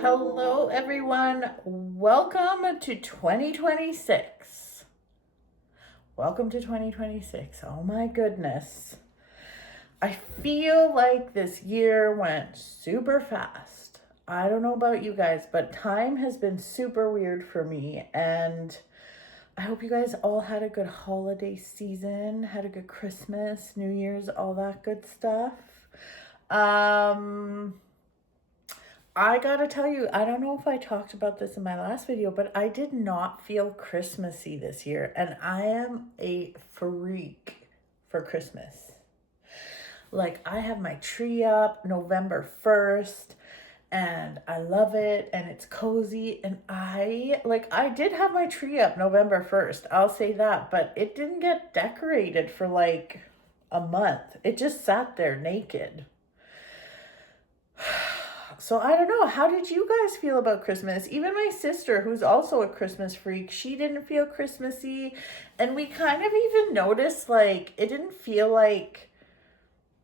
Hello, everyone. Welcome to 2026. Welcome to 2026. Oh my goodness. I feel like this year went super fast. I don't know about you guys, but time has been super weird for me. And I hope you guys all had a good holiday season, had a good Christmas, New Year's, all that good stuff. I gotta tell you, I don't know if I talked about this in my last video, but I did not feel Christmassy this year, and I am a freak for Christmas. Like, I have my tree up November 1st, and I love it, and it's cozy, and I did have my tree up November 1st, I'll say that, but it didn't get decorated for like a month. It just sat there naked. So I don't know. How did you guys feel about Christmas? Even my sister, who's also a Christmas freak, she didn't feel Christmassy. And we kind of even noticed, like, it didn't feel like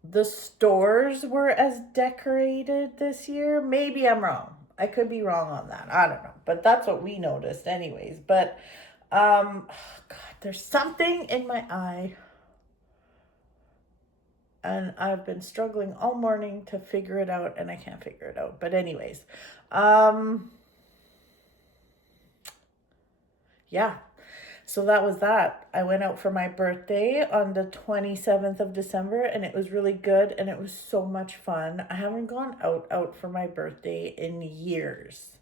the stores were as decorated this year. Maybe I'm wrong. I could be wrong on that. I don't know. But that's what we noticed anyways. But, God, there's something in my eye. And I've been struggling all morning to figure it out, and I can't figure it out. But anyways, yeah. So that was that. I went out for my birthday on the 27th of December, and it was really good, and it was so much fun. I haven't gone out for my birthday in years.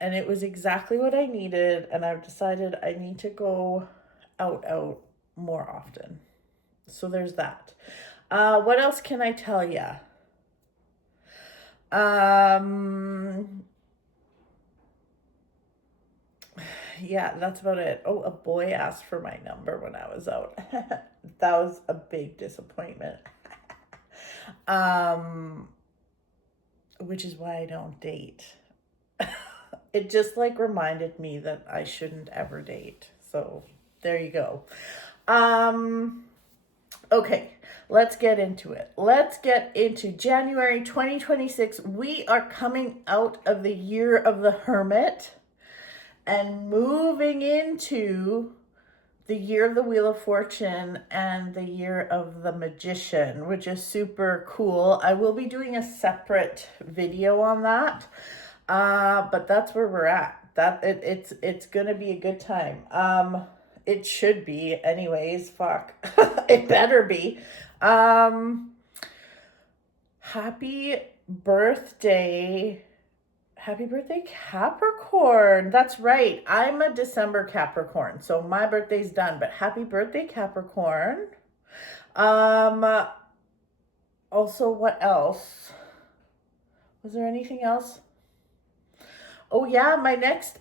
And it was exactly what I needed, and I've decided I need to go out more often. So there's that. What else can I tell you? Yeah, that's about it. Oh, a boy asked for my number when I was out. That was a big disappointment. Which is why I don't date. It just like reminded me that I shouldn't ever date. So there you go. Okay, let's get into it. Let's get into January 2026. We are coming out of the year of the Hermit and moving into the year of the Wheel of Fortune and the year of the Magician, which is super cool. I will be doing a separate video on that, but that's where we're at. It's gonna be a good time. It should be anyways. Fuck. It better be. Happy birthday, Capricorn. That's right. I'm a December Capricorn, so my birthday's done, but happy birthday, Capricorn. Also, what else? Was there anything else? Oh yeah, my next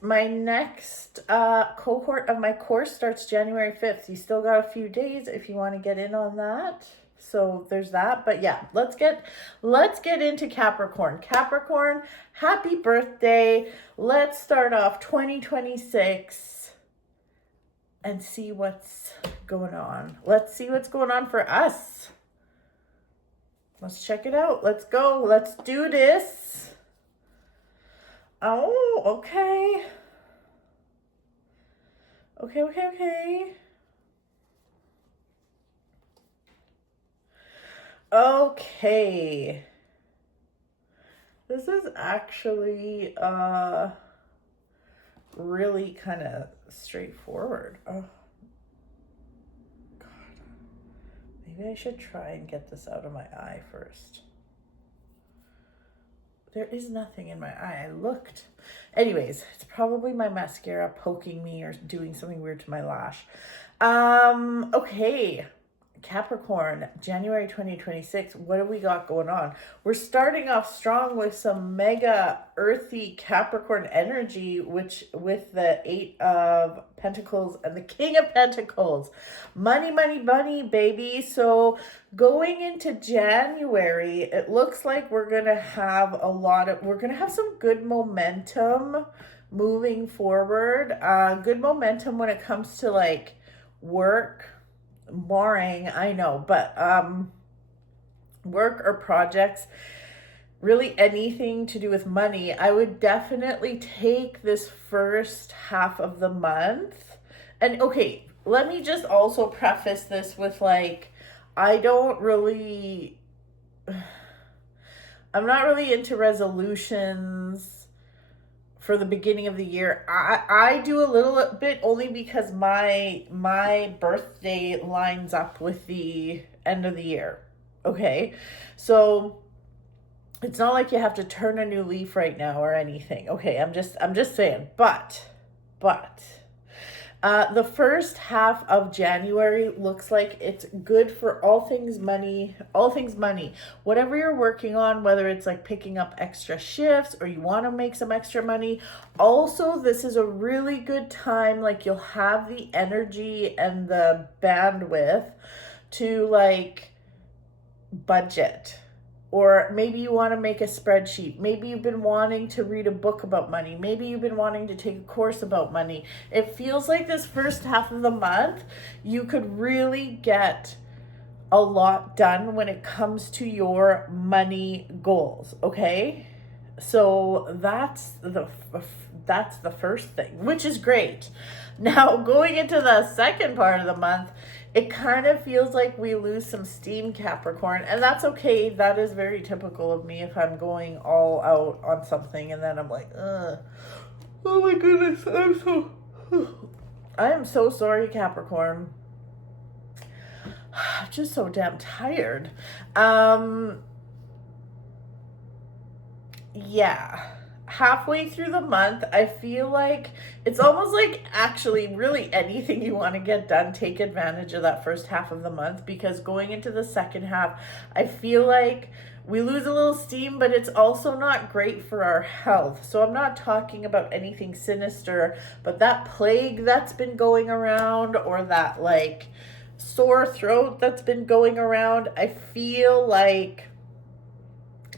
cohort of my course starts January 5th. You still got a few days if you want to get in on that. So there's that. But yeah, let's get into Capricorn. Capricorn, happy birthday. Let's start off 2026 and see what's going on. Let's see what's going on for us. Let's check it out. Let's go. Let's do this. Oh, okay. Okay. Okay. This is actually really kind of straightforward. Oh, God. Maybe I should try and get this out of my eye first. There is nothing in my eye. I looked. Anyways, it's probably my mascara poking me or doing something weird to my lash. Okay. Capricorn, January 2026. What do we got going on? We're starting off strong with some mega earthy Capricorn energy, which with the 8 of Pentacles and the King of Pentacles. Money, baby. So going into January, it looks like we're going to have some good momentum moving forward. Good momentum when it comes to like work. Boring, I know, but work or projects. really anything to do with money, I would definitely take this first half of the month. And okay, let me just also preface this with like, I don't really, I'm not really into resolutions for the beginning of the year. I do a little bit only because my birthday lines up with the end of the year. Okay. So it's not like you have to turn a new leaf right now or anything. Okay, I'm just saying. But the first half of January looks like it's good for all things money, Whatever you're working on, whether it's like picking up extra shifts or you want to make some extra money. Also, this is a really good time, like you'll have the energy and the bandwidth to like budget. Or maybe you want to make a spreadsheet. Maybe you've been wanting to read a book about money. Maybe you've been wanting to take a course about money. It feels like this first half of the month, you could really get a lot done when it comes to your money goals, okay? So that's the first thing, which is great. Now, going into the second part of the month, it kind of feels like we lose some steam, Capricorn, and that's okay. That is very typical of me if I'm going all out on something and then I'm like, oh my goodness, I am so sorry, Capricorn. I'm just so damn tired. Yeah. Halfway through the month, I feel like it's almost like actually really anything you want to get done, take advantage of that first half of the month, because going into the second half, I feel like we lose a little steam, but it's also not great for our health. So I'm not talking about anything sinister, but that plague that's been going around, or that like sore throat that's been going around, I feel like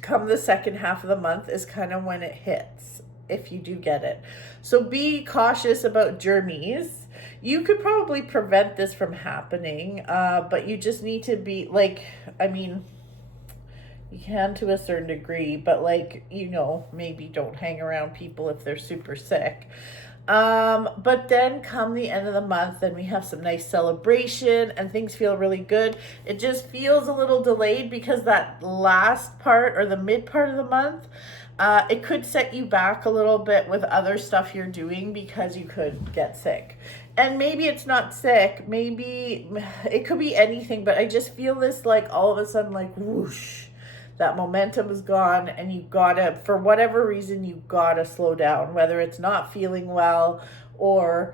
come the second half of the month is kind of when it hits, if you do get it. So be cautious about germies. You could probably prevent this from happening, but you just need to be like, I mean, you can to a certain degree, but like, you know, maybe don't hang around people if they're super sick. But then come the end of the month, then we have some nice celebration and things feel really good. It just feels a little delayed because that last part or the mid part of the month, it could set you back a little bit with other stuff you're doing because you could get sick. And maybe it's not sick, maybe it could be anything, but I just feel this like all of a sudden like whoosh, that momentum is gone, and you gotta, for whatever reason, you gotta slow down, whether it's not feeling well or,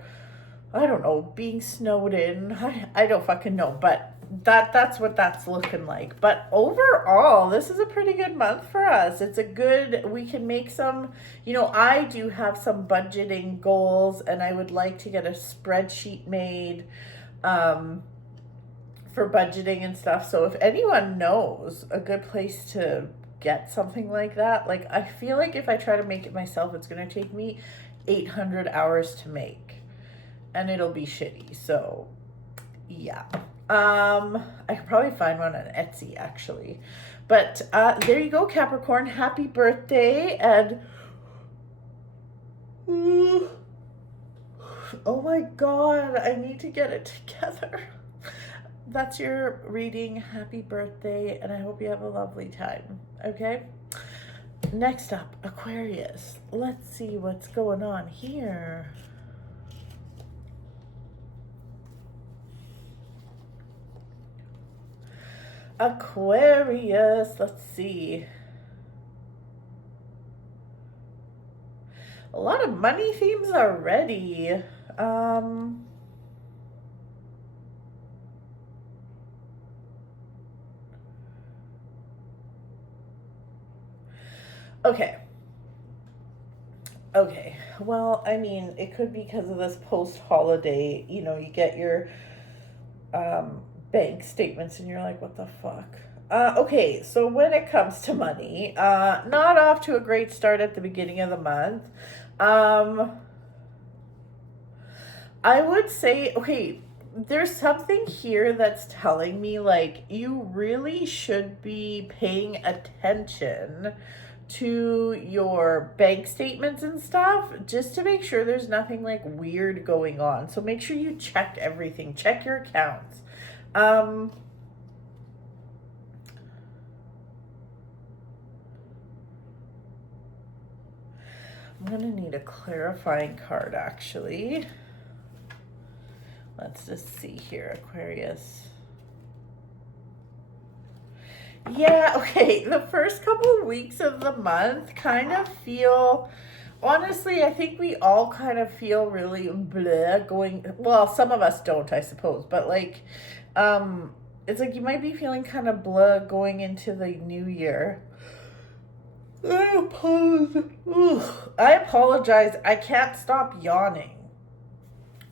I don't know, being snowed in. I don't fucking know, but that's what that's looking like. But overall, this is a pretty good month for us. It's a good, we can make some, you know, I do have some budgeting goals, and I would like to get a spreadsheet made, for budgeting and stuff. So if anyone knows a good place to get something like that, like I feel like if I try to make it myself, it's going to take me 800 hours to make, and it'll be shitty. So yeah, I could probably find one on Etsy actually. But there you go, Capricorn, happy birthday. And oh my god, I need to get it together. That's your reading. Happy birthday, and I hope you have a lovely time. Okay? Next up, Aquarius. Let's see what's going on here. Aquarius, let's see. A lot of money themes already. Okay. Well, I mean, it could be because of this post-holiday, you know, you get your bank statements and you're like, what the fuck? Okay, so when it comes to money, not off to a great start at the beginning of the month. I would say, okay, there's something here that's telling me like you really should be paying attention to your bank statements and stuff just to make sure there's nothing like weird going on. So make sure you check everything, check your accounts. I'm gonna need a clarifying card actually. Let's just see here, Aquarius. Yeah, okay. The first couple of weeks of the month kind of feel, honestly, I think we all kind of feel really bleh going, well, some of us don't, I suppose, but like, it's like you might be feeling kind of blah going into the new year. I apologize. I can't stop yawning.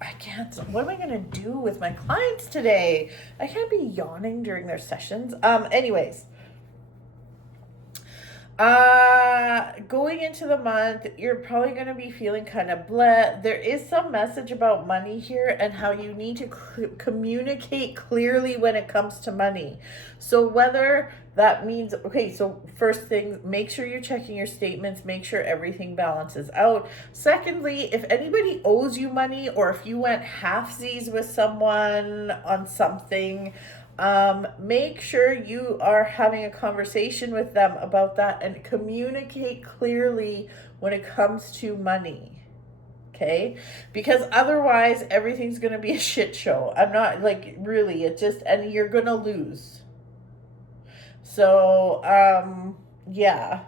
I can't. What am I gonna do with my clients today? I can't be yawning during their sessions. Anyways, going into the month, you're probably going to be feeling kind of bleh. There is some message about money here and how you need to communicate clearly when it comes to money. So whether that means, okay, so first thing, make sure you're checking your statements, make sure everything balances out. Secondly, if anybody owes you money or if you went halfsies with someone on something, make sure you are having a conversation with them about that and communicate clearly when it comes to money. Okay? Because otherwise everything's going to be a shit show. I'm not like really, it just, and you're going to lose. So, yeah.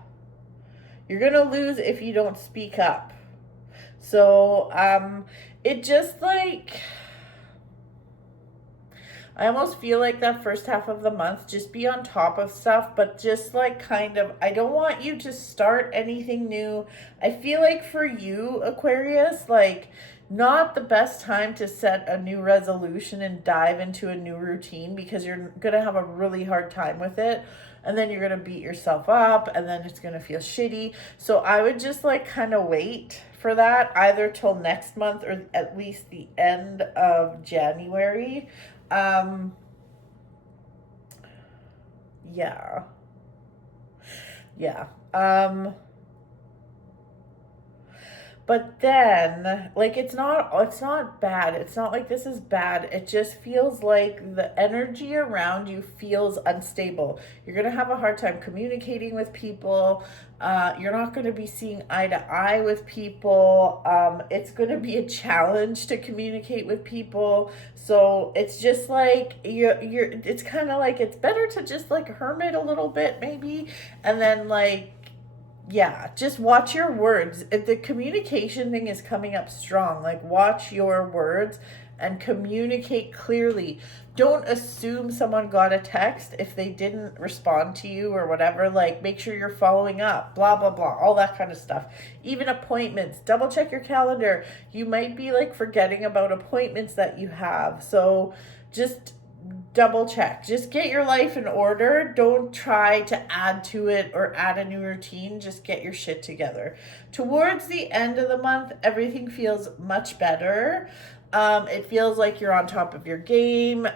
You're going to lose if you don't speak up. So, it just like, I almost feel like that first half of the month, just be on top of stuff, but just like kind of, I don't want you to start anything new. I feel like for you, Aquarius, like not the best time to set a new resolution and dive into a new routine because you're going to have a really hard time with it. And then you're going to beat yourself up and then it's going to feel shitty. So I would just like kind of wait for that either till next month or at least the end of January. Yeah. Yeah. But then, like, it's not bad. It's not like this is bad. It just feels like the energy around you feels unstable. You're going to have a hard time communicating with people. You're not going to be seeing eye to eye with people. It's going to be a challenge to communicate with people. So it's just like, it's kind of like, it's better to just like hermit a little bit maybe. And then like, yeah, just watch your words. The communication thing is coming up strong. Like, watch your words and communicate clearly. Don't assume someone got a text if they didn't respond to you or whatever. Like, make sure you're following up, blah, blah, blah, all that kind of stuff. Even appointments, double check your calendar. You might be like forgetting about appointments that you have. So just double check. Just get your life in order. Don't try to add to it or add a new routine. Just get your shit together. Towards the end of the month, everything feels much better. It feels like you're on top of your game.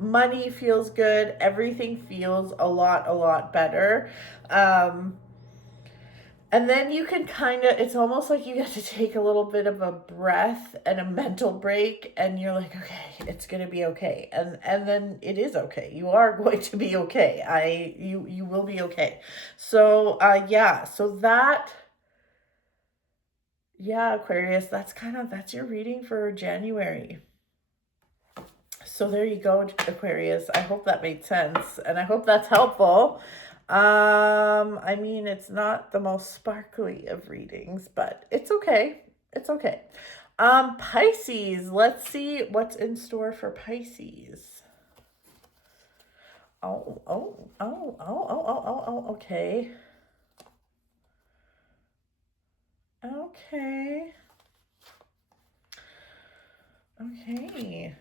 Money feels good. Everything feels a lot better. And then you can kind of, it's almost like you get to take a little bit of a breath and a mental break and you're like, okay, it's going to be okay. And then it is okay. You are going to be okay. You will be okay. So, yeah, so that, yeah, Aquarius, that's your reading for January. So there you go, Aquarius. I hope that made sense and I hope that's helpful. I mean, it's not the most sparkly of readings, but it's okay. It's okay. Pisces, let's see what's in store for Pisces. Okay. Okay. Okay.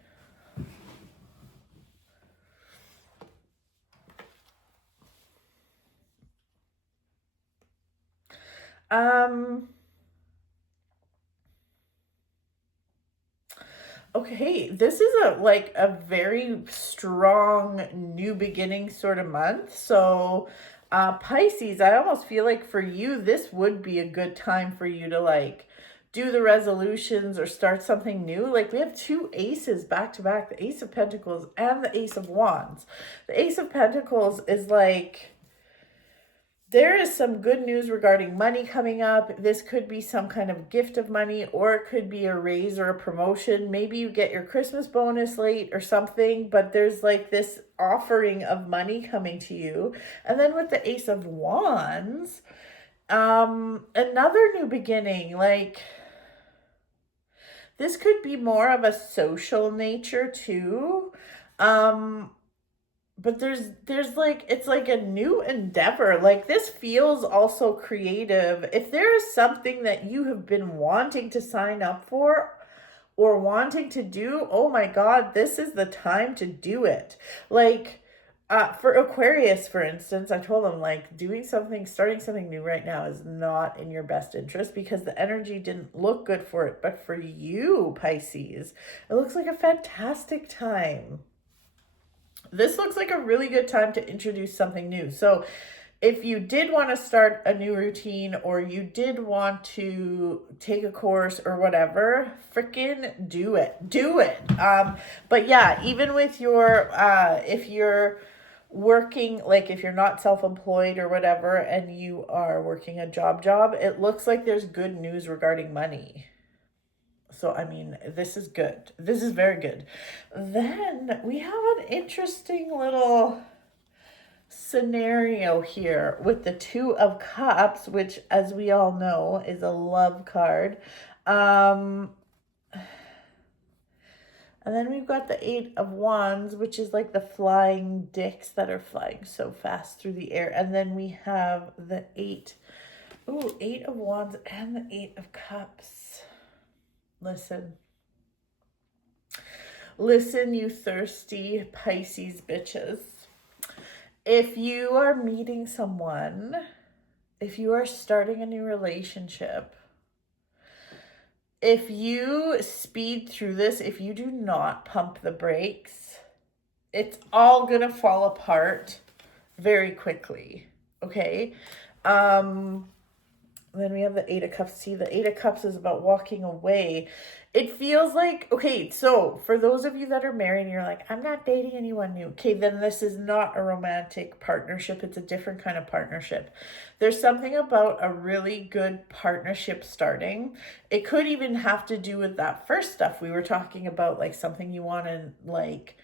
okay, this is a very strong new beginning sort of month. So Pisces, I almost feel like for you, this would be a good time for you to like do the resolutions or start something new. Like we have two aces back to back, the Ace of Pentacles and the Ace of Wands. The Ace of Pentacles is like, there is some good news regarding money coming up. This could be some kind of gift of money, or it could be a raise or a promotion. Maybe you get your Christmas bonus late or something, but there's like this offering of money coming to you. And then with the Ace of Wands, another new beginning. Like this could be more of a social nature too. But there's like, it's like a new endeavor. Like this feels also creative. If there is something that you have been wanting to sign up for or wanting to do, oh my God, this is the time to do it. Like for Aquarius, for instance, I told them like starting something new right now is not in your best interest because the energy didn't look good for it. But for you, Pisces, it looks like a fantastic time. This looks like a really good time to introduce something new. So if you did want to start a new routine or you did want to take a course or whatever, freaking do it. Do it. But yeah, even with your, if you're working, like if you're not self-employed or whatever, and you are working a job, it looks like there's good news regarding money. So, I mean, this is good. This is very good. Then we have an interesting little scenario here with the Two of Cups, which, as we all know, is a love card. And then we've got the Eight of Wands, which is like the flying dicks that are flying so fast through the air. And then we have the Eight of Wands and the Eight of Cups. Listen, you thirsty Pisces bitches. If you are meeting someone, if you are starting a new relationship, if you speed through this, if you do not pump the brakes, it's all gonna fall apart very quickly, okay? Then we have the Eight of Cups. See, the Eight of Cups is about walking away. It feels like, okay, so for those of you that are married and you're like, I'm not dating anyone new. Okay, then this is not a romantic partnership. It's a different kind of partnership. There's something about a really good partnership starting. It could even have to do with that first stuff we were talking about, like something you want to like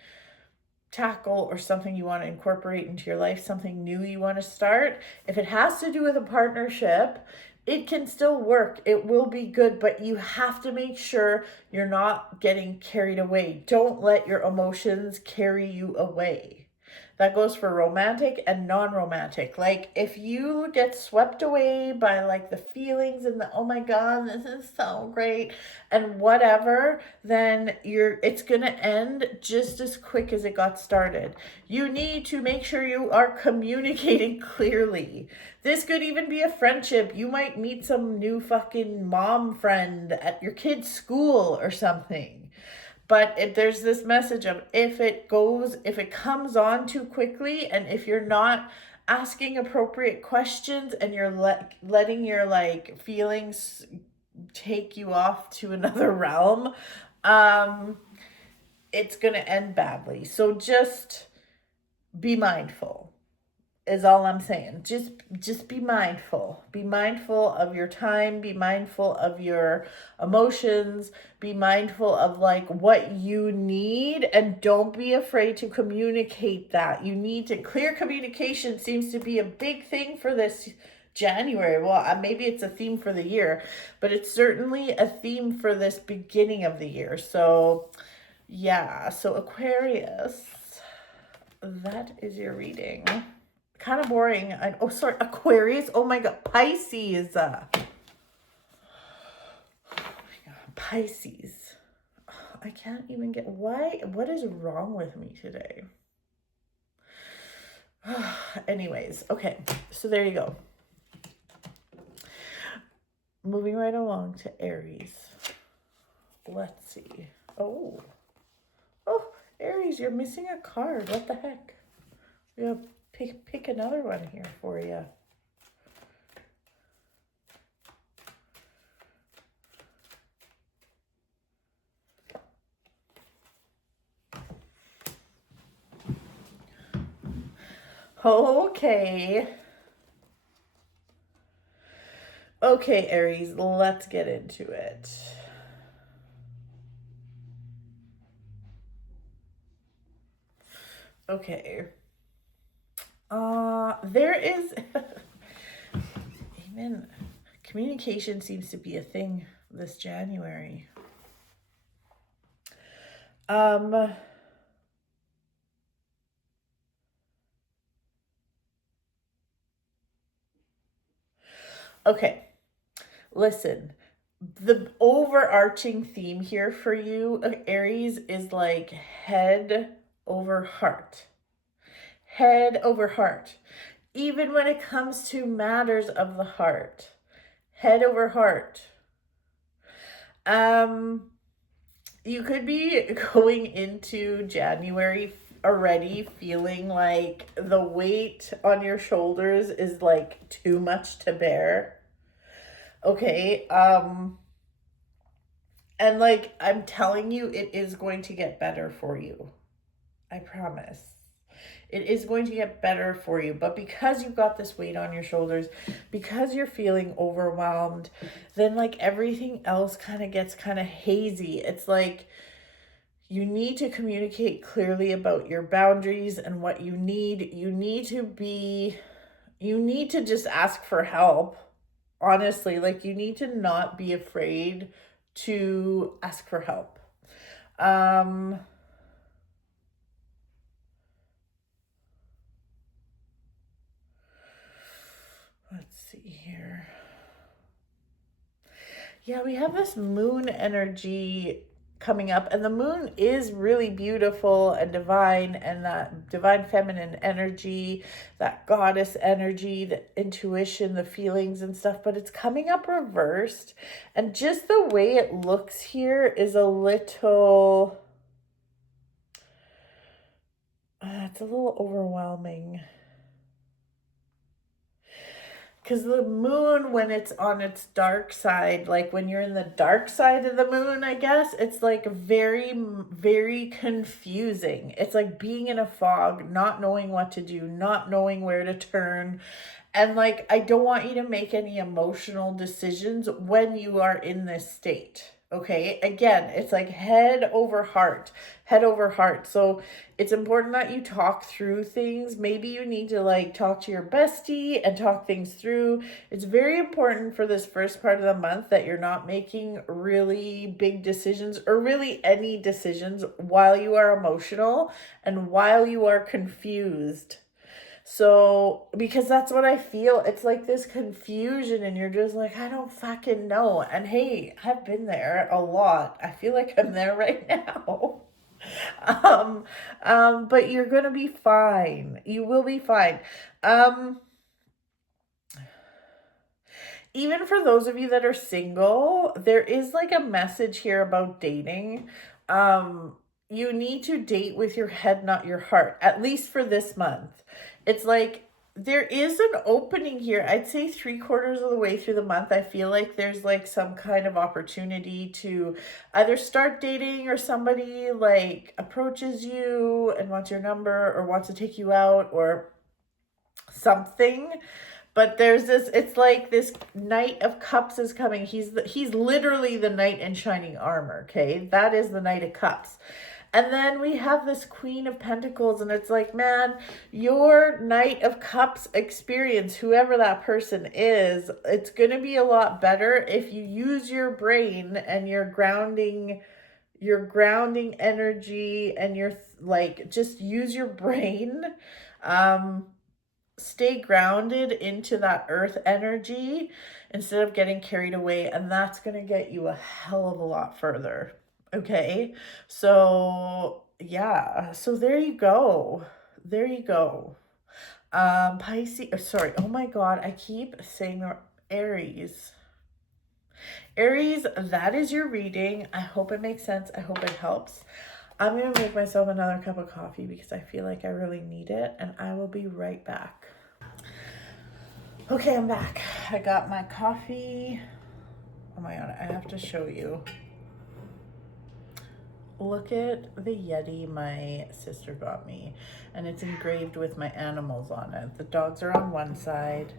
tackle or something you want to incorporate into your life, something new you want to start. If it has to do with a partnership, it can still work. It will be good, but you have to make sure you're not getting carried away. Don't let your emotions carry you away. That goes for romantic and non-romantic. Like if you get swept away by like the feelings and the, oh my God, this is so great and whatever, then it's going to end just as quick as it got started. You need to make sure you are communicating clearly. This could even be a friendship. You might meet some new fucking mom friend at your kid's school or something. But there's this message of if it comes on too quickly, and if you're not asking appropriate questions and you're letting your like feelings take you off to another realm, it's going to end badly. So just be mindful is all I'm saying. Just be mindful. Be mindful of your time. Be mindful of your emotions. Be mindful of like what you need, and don't be afraid to communicate that. You need to, clear communication seems to be a big thing for this January. Well, maybe it's a theme for the year, but it's certainly a theme for this beginning of the year. So yeah, so Aquarius, that is your reading. Kind of boring. Sorry, Aquarius. Oh my God, Pisces. Pisces. I can't even get, what is wrong with me today? Anyways, okay, so there you go. Moving right along to Aries. Let's see. Oh. Oh, Aries, you're missing a card. What the heck? Yeah, pick another one here for you. Okay. Okay, Aries, let's get into it. Okay. There is even communication seems to be a thing this January. Okay. Listen, the overarching theme here for you, Aries, is like head over heart. Head over heart. Even when it comes to matters of the heart. Head over heart. You could be going into January already feeling like the weight on your shoulders is like too much to bear. Okay, and like I'm telling you, it is going to get better for you. I promise. It is going to get better for you. But because you've got this weight on your shoulders, because you're feeling overwhelmed, then like everything else kind of gets kind of hazy. It's like you need to communicate clearly about your boundaries and what you need. You need to just ask for help. Honestly, like you need to not be afraid to ask for help. Let's see here. Yeah, we have this moon energy coming up, and the moon is really beautiful and divine, and that divine feminine energy, that goddess energy, the intuition, the feelings and stuff, but it's coming up reversed. And just the way it looks here is a little, it's a little overwhelming. Because the moon, when it's on its dark side, like when you're in the dark side of the moon, I guess, it's like very, very confusing. It's like being in a fog, not knowing what to do, not knowing where to turn. And like, I don't want you to make any emotional decisions when you are in this state. Okay, again, it's like head over heart, head over heart. So it's important that you talk through things. Maybe you need to like talk to your bestie and talk things through. It's very important for this first part of the month that you're not making really big decisions or really any decisions while you are emotional and while you are confused. So, because that's what I feel. It's like this confusion, and you're just like, I don't fucking know. And hey, I've been there a lot. I feel like I'm there right now. Um, but you're gonna be fine. You will be fine. Um, Even for those of you that are single, there is like a message here about dating. You need to date with your head, not your heart, at least for this month. It's like there is an opening here. I'd say 3/4 of the way through the month, I feel like there's like some kind of opportunity to either start dating or somebody like approaches you and wants your number or wants to take you out or something. But there's this, it's like this Knight of Cups is coming. He's literally the knight in shining armor, okay? That is the Knight of Cups. And then we have this Queen of Pentacles, and it's like, man, your Knight of Cups experience, whoever that person is, it's going to be a lot better if you use your brain and your grounding energy and your like just use your brain. Stay grounded into that earth energy instead of getting carried away, and that's going to get you a hell of a lot further. Okay, so yeah, so there you go. There you go. Pisces, sorry, oh my god, I keep saying Aries. Aries, that is your reading. I hope it makes sense. I hope it helps. I'm going to make myself another cup of coffee because I feel like I really need it, and I will be right back. Okay, I'm back. I got my coffee. Oh my God, I have to show you. Look at the Yeti my sister got me, and it's engraved with my animals on it. The dogs are on one side,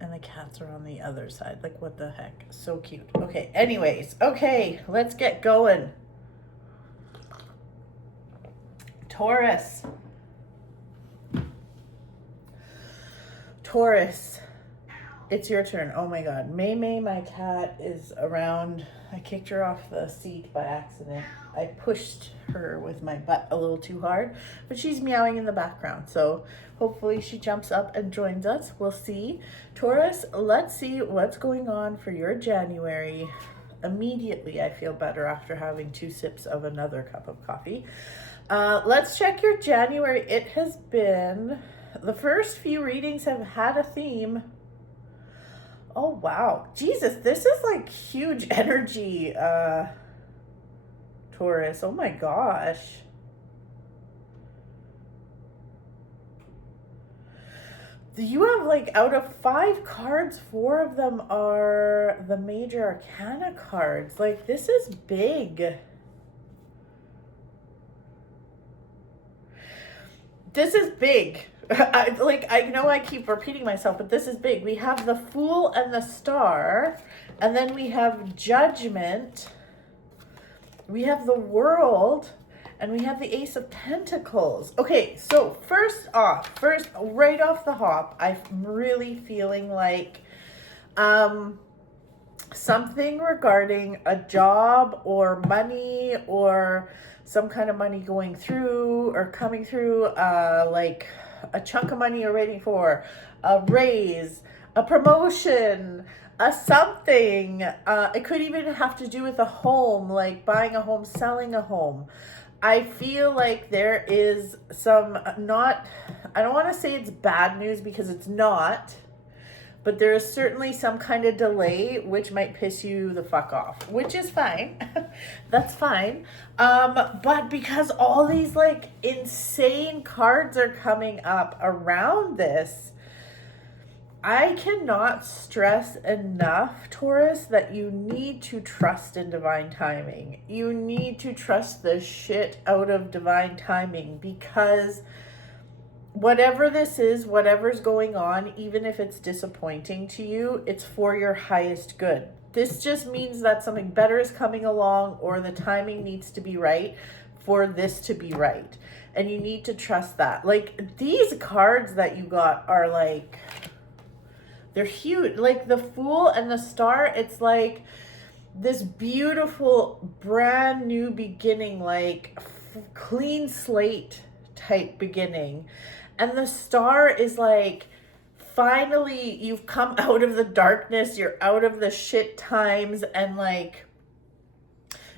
and the cats are on the other side. Like, what the heck? So cute. Okay, anyways. Okay, let's get going. Taurus. Taurus. It's your turn. Oh my God. May, my cat, is around. I kicked her off the seat by accident. I pushed her with my butt a little too hard, but she's meowing in the background. So hopefully she jumps up and joins us. We'll see. Taurus, let's see what's going on for your January. Immediately, I feel better after having 2 sips of another cup of coffee. Let's check your January. It has been, the first few readings have had a theme. Oh, wow. Jesus, this is like huge energy, Taurus. Oh my gosh. You have, like, out of 5 cards, 4 of them are the major arcana cards. Like, this is big. This is big. I know I keep repeating myself, but this is big. We have the Fool and the Star, and then we have Judgment. We have the World, and we have the Ace of Pentacles. Okay, so first right off the hop, I'm really feeling like something regarding a job or money or some kind of money going through or coming through, like a chunk of money you're waiting for, a raise, a promotion, a something. It could even have to do with a home, like buying a home, selling a home. I feel like there is some, I don't want to say it's bad news because it's not, but there is certainly some kind of delay which might piss you the fuck off, which is fine. That's fine. But because all these like insane cards are coming up around this, I cannot stress enough, Taurus, that you need to trust in divine timing. You need to trust the shit out of divine timing, because whatever this is, whatever's going on, even if it's disappointing to you, it's for your highest good. This just means that something better is coming along, or the timing needs to be right for this to be right. And you need to trust that. Like, these cards that you got are like, they're huge. Like the Fool and the Star, it's like this beautiful brand new beginning, like clean slate type beginning. And the Star is like, finally you've come out of the darkness, you're out of the shit times, and like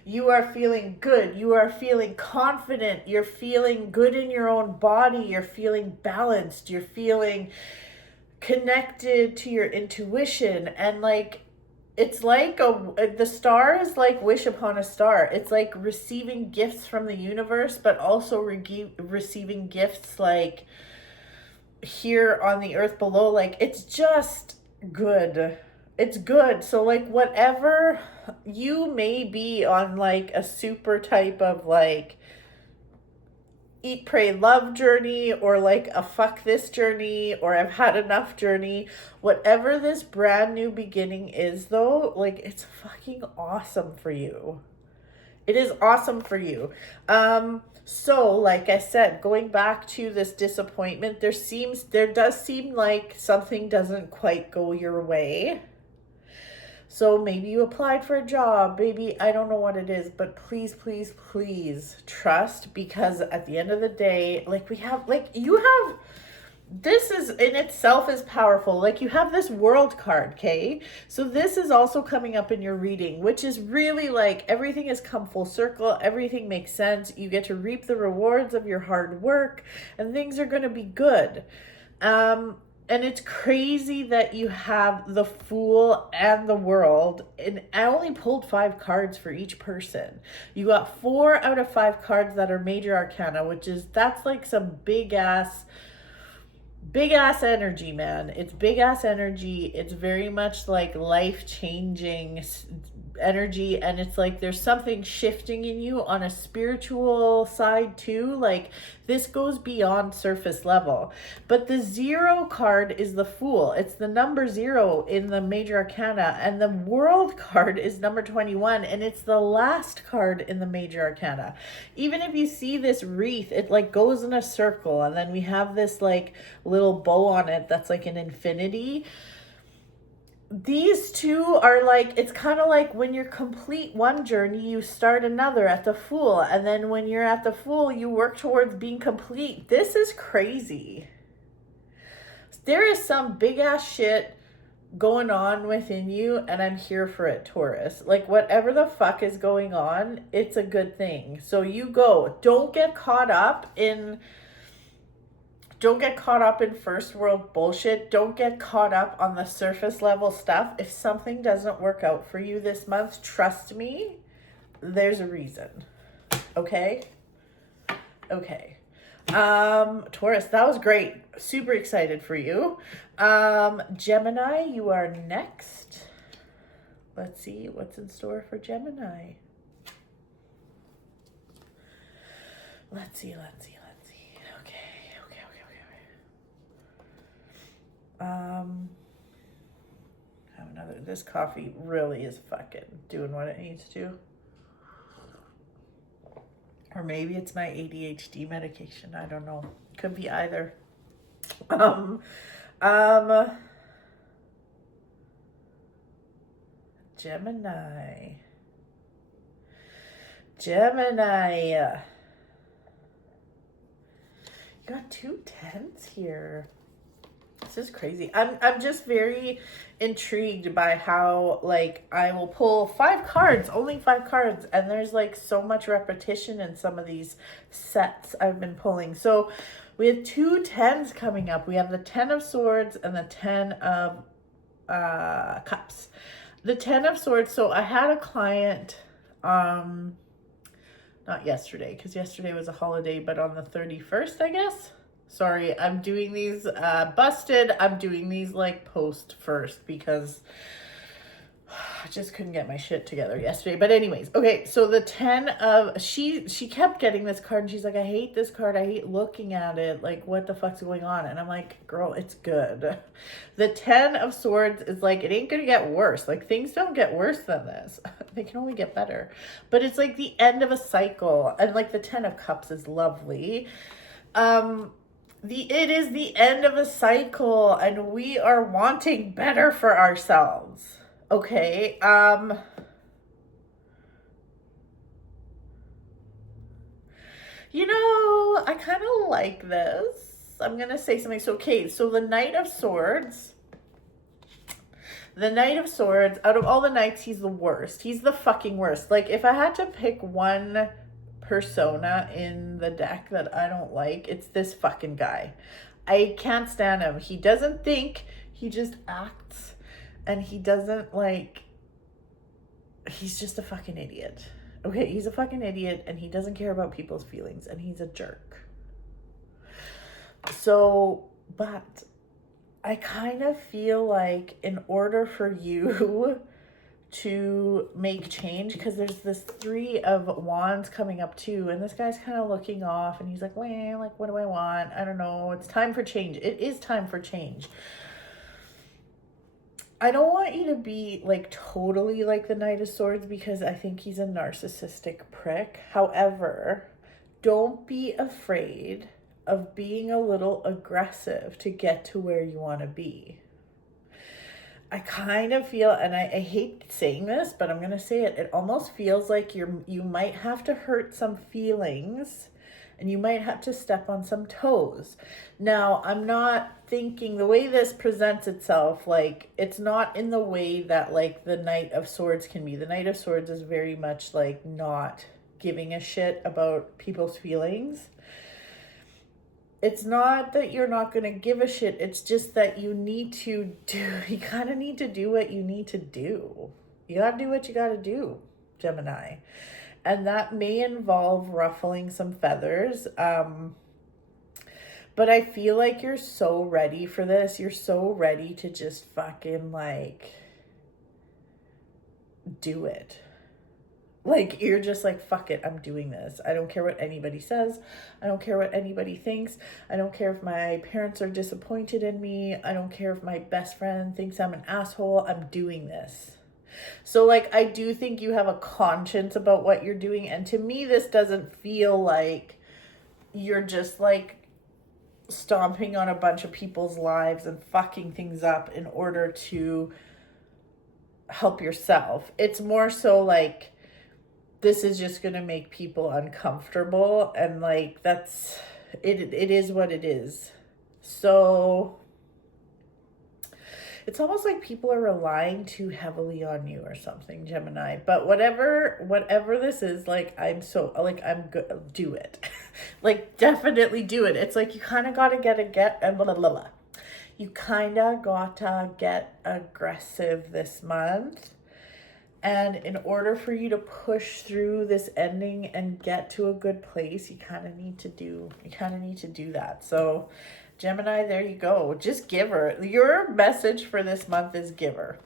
you are feeling good, you are feeling confident, you're feeling good in your own body, you're feeling balanced, you're feeling connected to your intuition. And like, it's like the Star is like wish upon a star. It's like receiving gifts from the universe, but also receiving gifts like here on the earth below. Like, it's just good. It's good. So like, whatever you may be on, like a super type of like eat, pray, love journey, or like a fuck this journey, or I've had enough journey, whatever this brand new beginning is though, like, it's fucking awesome for you. It is awesome for you. So like I said, going back to this disappointment, there does seem like something doesn't quite go your way. So maybe you applied for a job, maybe, I don't know what it is, but please, please, please trust, because at the end of the day, like this is in itself is powerful. Like, you have this World card, okay? So this is also coming up in your reading, which is really like everything has come full circle. Everything makes sense. You get to reap the rewards of your hard work, and things are going to be good. And it's crazy that you have the Fool and the World. And I only pulled 5 cards for each person. You got 4 out of 5 cards that are major arcana, which is, that's like some big ass energy, man. It's big ass energy. It's very much like life changing energy, and it's like there's something shifting in you on a spiritual side too. Like this goes beyond surface level. But the 0 card is the Fool. It's the number 0 in the major arcana, and the World card is number 21, and it's the last card in the major arcana. Even if you see this wreath, it like goes in a circle, and then we have this like little bow on it that's like an infinity. These two are like, it's kind of like when you complete one journey, you start another at the Fool. And then when you're at the Fool, you work towards being complete. This is crazy. There is some big ass shit going on within you, and I'm here for it, Taurus. Like whatever the fuck is going on, it's a good thing. So you go. Don't get caught up in first world bullshit. Don't get caught up on the surface level stuff. If something doesn't work out for you this month, trust me, there's a reason. Okay? Okay. Taurus, that was great. Super excited for you. Gemini, you are next. Let's see what's in store for Gemini. Let's see. Have another. This coffee really is fucking doing what it needs to. Or maybe it's my ADHD medication. I don't know. Could be either. Gemini. You got 2 10s here. This is crazy. I'm just very intrigued by how like I will pull 5 cards, only 5 cards, and there's like so much repetition in some of these sets I've been pulling. So we have 2 10s coming up. We have the 10 of Swords and the 10 of Cups. The 10 of Swords. So I had a client, not yesterday, because yesterday was a holiday, but on the 31st, I guess. Sorry, I'm doing these busted. I'm doing these like post first because I just couldn't get my shit together yesterday. But anyways, okay, so the 10 of, she kept getting this card and she's like, I hate this card. I hate looking at it. Like, what the fuck's going on? And I'm like, girl, it's good. The 10 of Swords is like, it ain't gonna get worse. Like, things don't get worse than this. They can only get better. But it's like the end of a cycle. And like the 10 of Cups is lovely. It is the end of a cycle, and we are wanting better for ourselves. Okay. You know, I kind of like this. I'm gonna say something. So, okay, so the Knight of Swords. The Knight of Swords, out of all the knights, he's the worst. He's the fucking worst. Like, if I had to pick one persona in the deck that I don't like, it's this fucking guy. I can't stand him. He doesn't think, he just acts, and he doesn't like, he's just a fucking idiot. Okay, he's a fucking idiot, and he doesn't care about people's feelings, and he's a jerk. So, but I kind of feel like in order for you to make change, because there's this 3 of Wands coming up too, and this guy's kind of looking off, and he's like, well, like, what do I want? I don't know. It's time for change. It is time for change. I don't want you to be like totally like the Knight of Swords, because I think he's a narcissistic prick. However, don't be afraid of being a little aggressive to get to where you want to be. I kind of feel, and I hate saying this, but I'm going to say it. It almost feels like you might have to hurt some feelings, and you might have to step on some toes. Now, I'm not thinking the way this presents itself, like, it's not in the way that like the Knight of Swords can be. The Knight of Swords is very much like not giving a shit about people's feelings. it's not that you're not going to give a shit. It's just that you kind of need to do what you need to do. You got to do what you got to do, Gemini. And that may involve ruffling some feathers. But I feel like you're so ready for this. You're so ready to just fucking like do it. Like, you're just like, fuck it, I'm doing this. I don't care what anybody says. I don't care what anybody thinks. I don't care if my parents are disappointed in me. I don't care if my best friend thinks I'm an asshole. I'm doing this. So, like, I do think you have a conscience about what you're doing. And to me, this doesn't feel like you're just, like, stomping on a bunch of people's lives and fucking things up in order to help yourself. It's more so, like, this is just going to make people uncomfortable, and like that's it is what it is. So it's almost like people are relying too heavily on you or something, Gemini. But whatever this is, like, I'm good. Do it. Like, definitely do it. It's like you kind of got to you kind of got to get aggressive this month. And in order for you to push through this ending and get to a good place, you kind of need to do that. So Gemini, there you go. Just give her. Your message for this month is give her.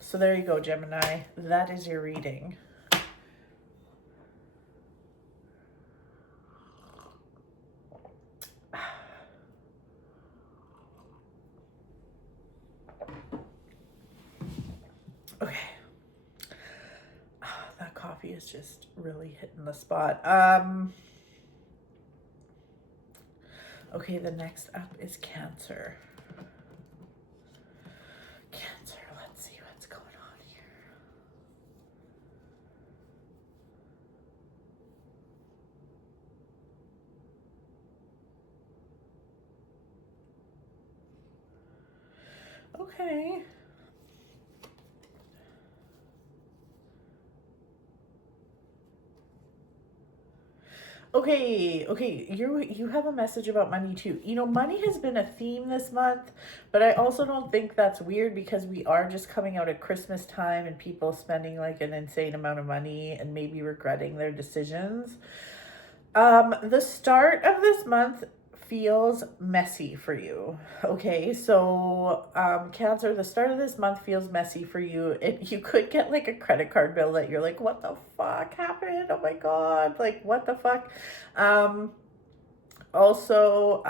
So there you go, Gemini. That is your reading. Okay. That coffee is just really hitting the spot. Okay, the next up is Cancer. Cancer, let's see what's going on here. Okay. Okay, you have a message about money too. You know, money has been a theme this month, but I also don't think that's weird because we are just coming out at Christmas time and people spending like an insane amount of money and maybe regretting their decisions. The start of this month feels messy for you. Okay, so Cancer, the start of this month feels messy for you. You could get like a credit card bill that you're like, what the fuck happened? Oh my god, like what the fuck? Also,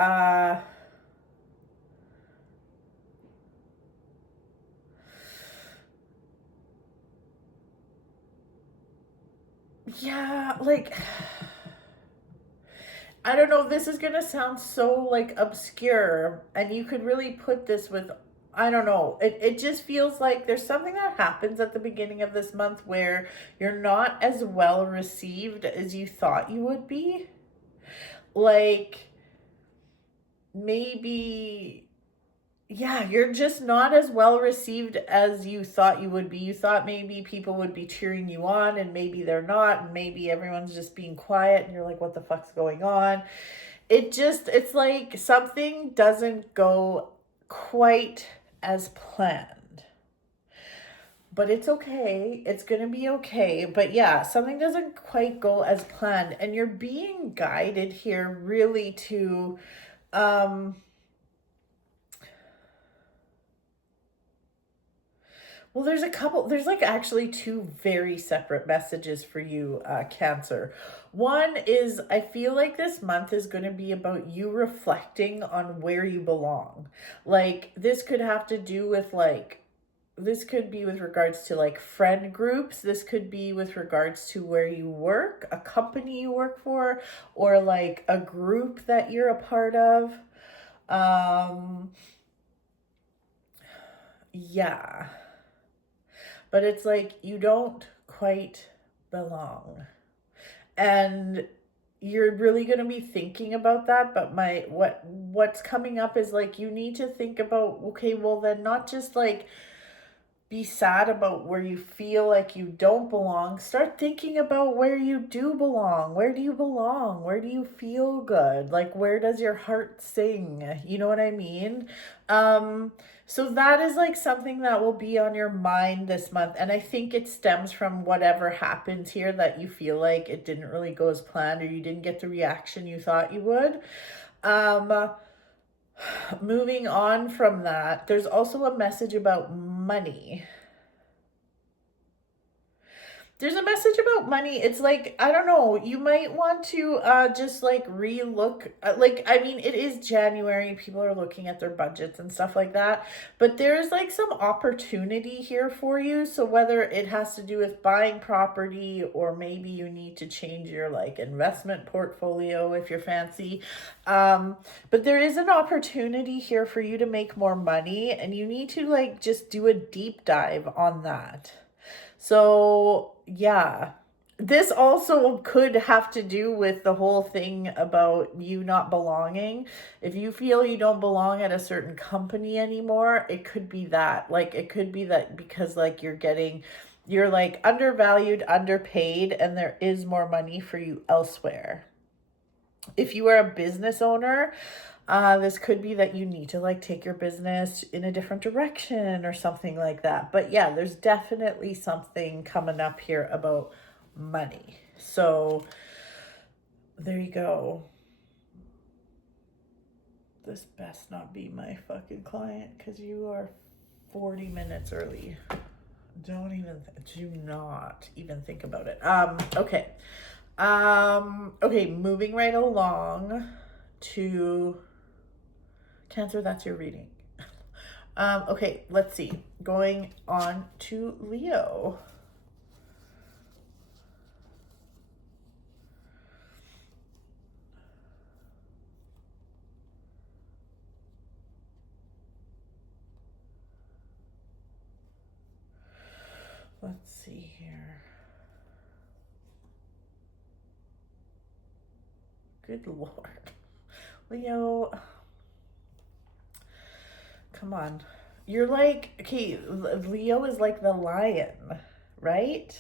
yeah, like I don't know, this is gonna sound so like obscure, and you could really put this with, I don't know, it just feels like there's something that happens at the beginning of this month where you're not as well received as you thought you would be. Like, maybe, yeah, you're just not as well received as you thought you would be. You thought maybe people would be cheering you on, and maybe they're not, and maybe everyone's just being quiet, and you're like, what the fuck's going on? It's like something doesn't go quite as planned. But it's okay. It's going to be okay. But yeah, something doesn't quite go as planned. And you're being guided here really to well, there's like actually two very separate messages for you, Cancer. One is, I feel like this month is going to be about you reflecting on where you belong. Like, this could have to do with this could be with regards to like friend groups. This could be with regards to where you work, a company you work for, or like a group that you're a part of. Yeah. But it's like you don't quite belong. And you're really going to be thinking about that, but what's coming up is like you need to think about, okay, well then not just like be sad about where you feel like you don't belong. Start thinking about where you do belong. Where do you belong? Where do you feel good? Like, where does your heart sing? You know what I mean? So that is like something that will be on your mind this month. And I think it stems from whatever happens here that you feel like it didn't really go as planned or you didn't get the reaction you thought you would. Moving on from that, there's also a message about money. There's a message about money. It's like, I don't know, you might want to just like relook. Like, I mean, it is January. People are looking at their budgets and stuff like that. But there's like some opportunity here for you. So whether it has to do with buying property or maybe you need to change your like investment portfolio if you're fancy. But there is an opportunity here for you to make more money and you need to like just do a deep dive on that. So yeah, this also could have to do with the whole thing about you not belonging. If you feel you don't belong at a certain company anymore, it could be that. Like, it could be that because like you're like undervalued, underpaid, and there is more money for you elsewhere. If you are a business owner, this could be that you need to like take your business in a different direction or something like that. But yeah, there's definitely something coming up here about money. So there you go. This best not be my fucking client because you are 40 minutes early. Do not even think about it. Okay. Okay, moving right along to Cancer, that's your reading. Okay, let's see. Going on to Leo. Let's see here. Good Lord. Leo, come on. You're like, okay, Leo is like the lion, right?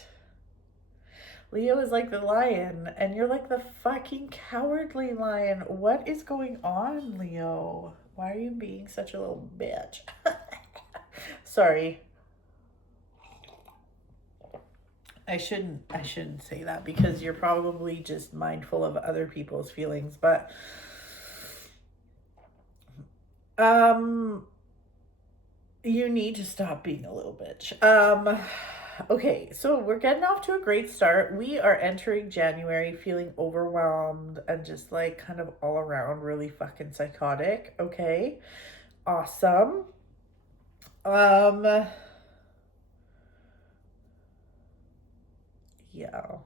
Leo is like the lion, and you're like the fucking cowardly lion. What is going on, Leo? Why are you being such a little bitch? Sorry. I shouldn't say that because you're probably just mindful of other people's feelings, but you need to stop being a little bitch. Okay, so we're getting off to a great start. We are entering January feeling overwhelmed and just like kind of all around really fucking psychotic. Okay, awesome. Yeah.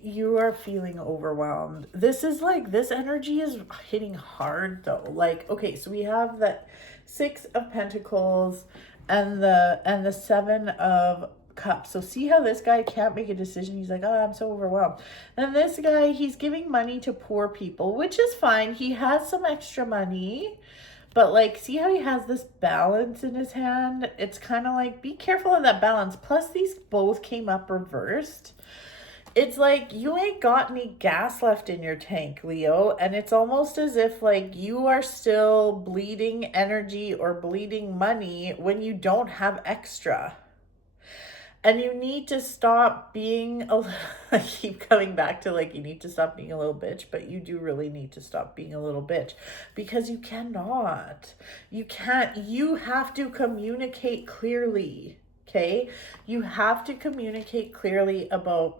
You are feeling overwhelmed. This is like, this energy is hitting hard though. Like, okay, so we have that 6 of Pentacles and the 7 of Cups. So see how this guy can't make a decision. He's like, oh, I'm so overwhelmed. And this guy, he's giving money to poor people, which is fine. He has some extra money. But like, see how he has this balance in his hand? It's kind of like, be careful of that balance. Plus, these both came up reversed. It's like, you ain't got any gas left in your tank, Leo. And it's almost as if like you are still bleeding energy or bleeding money when you don't have extra. And you need to stop being I keep coming back to like, you need to stop being a little bitch, but you do really need to stop being a little bitch because you cannot. You can't. You have to communicate clearly, okay? You have to communicate clearly about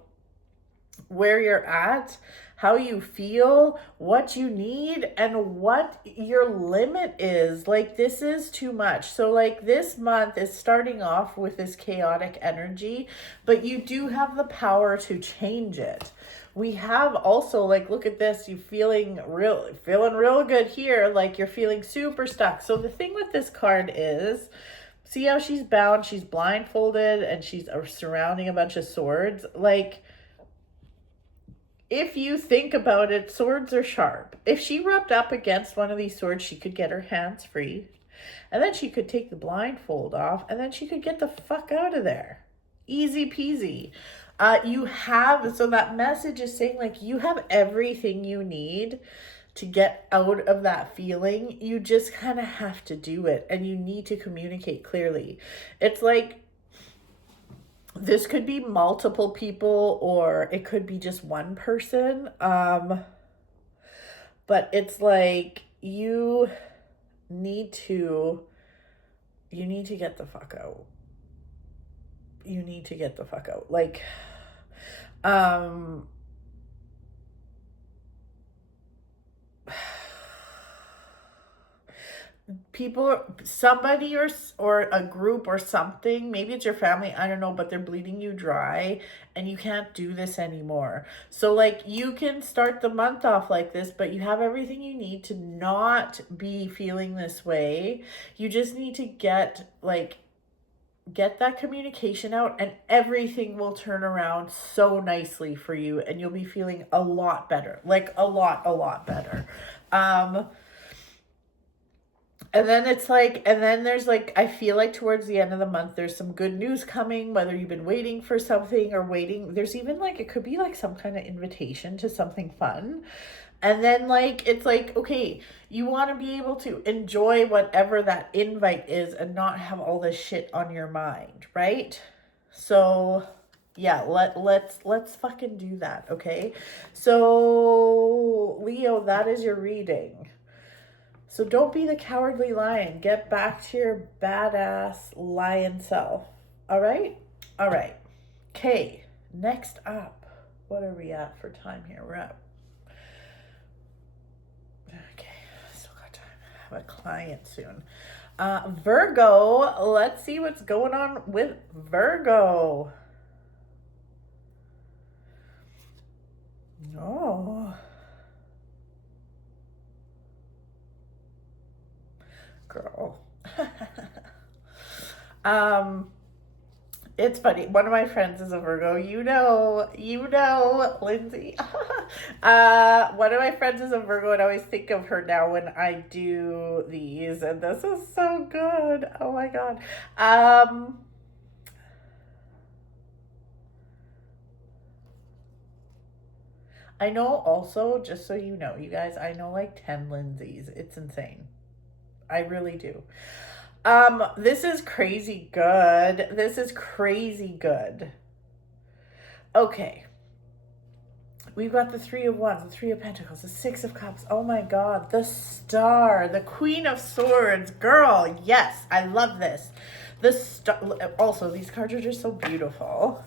where you're at, how you feel, what you need, and what your limit is. Like, this is too much. So like, this month is starting off with this chaotic energy, but you do have the power to change it. We have also, like, look at this, you feeling real good here, like you're feeling super stuck. So the thing with this card is, see how she's bound, she's blindfolded, and she's surrounding a bunch of swords. Like, if you think about it, swords are sharp. If she rubbed up against one of these swords, she could get her hands free. And then she could take the blindfold off, and then she could get the fuck out of there. Easy peasy. So that message is saying, like, you have everything you need to get out of that feeling. You just kind of have to do it, and you need to communicate clearly. It's like, this could be multiple people, or it could be just one person. But it's like, you need to get the fuck out. You need to get the fuck out. Like, people, somebody or a group or something, maybe it's your family, I don't know, but they're bleeding you dry and you can't do this anymore. So like, you can start the month off like this, but you have everything you need to not be feeling this way. You just need to get that communication out, and everything will turn around so nicely for you, and you'll be feeling a lot better, like a lot better. And then there's like, I feel like towards the end of the month, there's some good news coming, whether you've been waiting for something or waiting. There's even like, it could be like some kind of invitation to something fun. And then like, it's like, okay, you want to be able to enjoy whatever that invite is and not have all this shit on your mind, right? So yeah, let's fucking do that, okay? So Leo, that is your reading. So don't be the cowardly lion. Get back to your badass lion self. All right? All right. Okay, next up. What are we at for time here? We're at... Okay, still got time. I have a client soon. Virgo, let's see what's going on with Virgo. Oh. Girl. It's funny. One of my friends is a Virgo. You know, Lindsay. One of my friends is a Virgo, and I always think of her now when I do these, and this is so good. Oh my God. I know also, just so you know, you guys, I know like 10 Lindsays. It's insane. I really do. This is crazy good. This is crazy good. Okay. We've got the Three of Wands, the Three of Pentacles, the Six of Cups. Oh my God. The Star, the Queen of Swords. Girl, yes. I love this. The Star. Also, these cards are just so beautiful.